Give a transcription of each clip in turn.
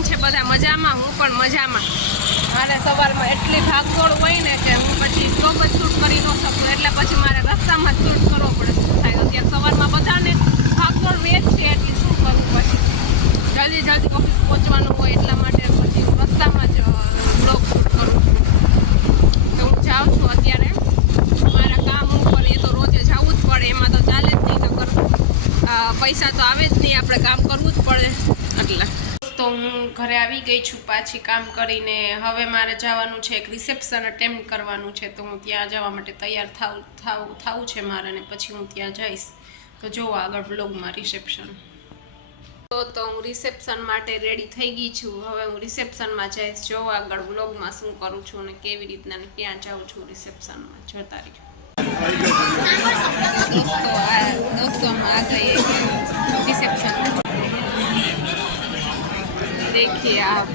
કેમ છે બધા મજામાં? હું પણ મજામાં. મારે સવારમાં એટલી ભાગદોડ હોય ને કે હું પછી બ્લોગ જ શૂટ કરી ન શકું, એટલે પછી મારે રસ્તામાં જ શૂટ કરવો પડે. શું થાય અત્યારે સવારમાં બધાને ભાગદોડ વેચ છે, એટલે શું કરવું પછી જલ્દી ઓફિસ પહોંચવાનું હોય, એટલા માટે પછી રસ્તામાં જ બ્લોગ શૂટ કરું છું. તો હું જાઉં છું અત્યારે મારા કામ ઉપર. એ તો રોજે જવું જ પડે, એમાં તો ચાલે જ નહીં. તો પૈસા તો આવે જ નહીં, આપણે કામ કરવું જ પડે. એટલે તો હું ઘરે આવી ગઈ છું પાછી કામ કરીને. હવે મારે જવાનું છે, એક રિસેપ્શન અટેમ્પ્ટ કરવાનું છે, તો હું ત્યાં જવા માટે તૈયાર થાવું છે મારે, ને પછી હું ત્યાં જઈશ. તો જો આગળ બ્લોગમાં રિસેપ્શન. તો હું રિસેપ્શન માટે રેડી થઈ ગઈ છું. હવે હું રિસેપ્શનમાં જઈશ. જો આગળ બ્લોગમાં શું કરું છું અને કેવી રીતના ને ક્યાં જાઉં છું રિસેપ્શનમાં, જોતા રહીએ. दोस्तों हम आ गए रिसेप्शन। देखिए आप,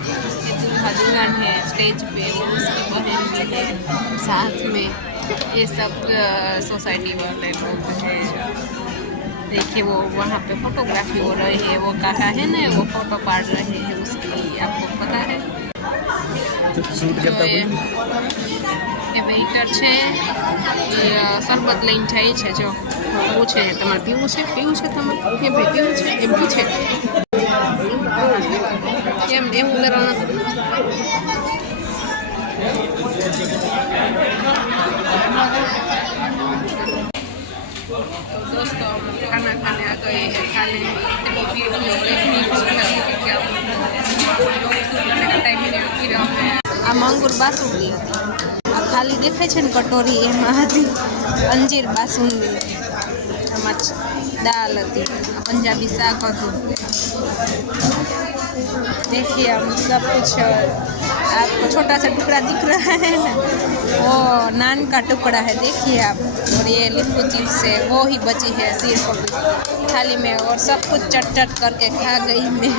ये दूल्हा दुल्हन है स्टेज पे, वो उसकी बहन भी है साथ में। ये सब सोसाइटी वाले लोग हैं। देखिए वो वहाँ पे फोटोग्राफी हो रही है, वो काका है ना, वो फोटो काट रहे हैं उसकी, आपको पता है। शूट करता ये વેઇટર છે, એ શરબત લઈને જાય છે. જો પૂછે તમારે પીવું છે તમારે? એ ભાઈ પીવું છે એમ પૂછે. એમ એવું કરવાનું. दोस्तों खाना खाने आ गए हैं. खाने में इतनी भीड़ हो रही टाइम આ મંગુર બાસુંદી હતી. આ ખાલી દેખાય છે ને કટોરી, એમાં હતી અંજીર બાસુંદી. આમાં દાલ હતી, પંજાબી શાક હતું. देखिए हम सब कुछ, आपको छोटा सा टुकड़ा दिख रहा है ना, वो नान का टुकड़ा है. देखिए आप. और ये नींबू चिप्स है, वो ही बची है सिर्फ थाली में. और सब कुछ चट करके खा गई मैं.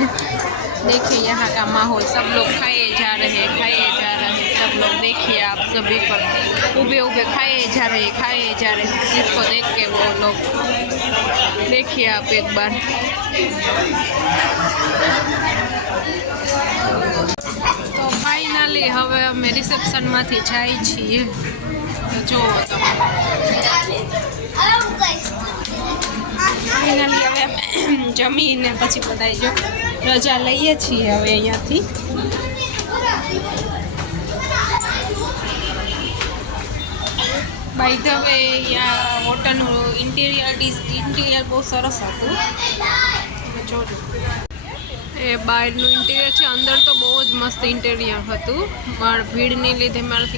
देखिए यहाँ का माहौल, सब लोग खाए जा रहे सब लोग. देखिए आप सभी पर ऊबे खाए जा रहे. जिसको देख के वो लोग, देखिए आप एक बार. તો ફાઇનલી હવે અમે રિસેપ્શનમાંથી જાય છીએ. તો જુઓ તમે, ફાઇનલી હવે જમીને પછી બધા જો રજા લઈએ છીએ હવે અહીંયાથી. બાય ધ વે, અહીંયા હોટલનું ઇન્ટિરિયર બહુ સરસ હતું. જોજો, એ બહારનું ઇન્ટિરિયર છે, અંદર તો બહુ જ મસ્ત ઇન્ટિરિયર હતું, પણ ભીડની લીધે મારાથી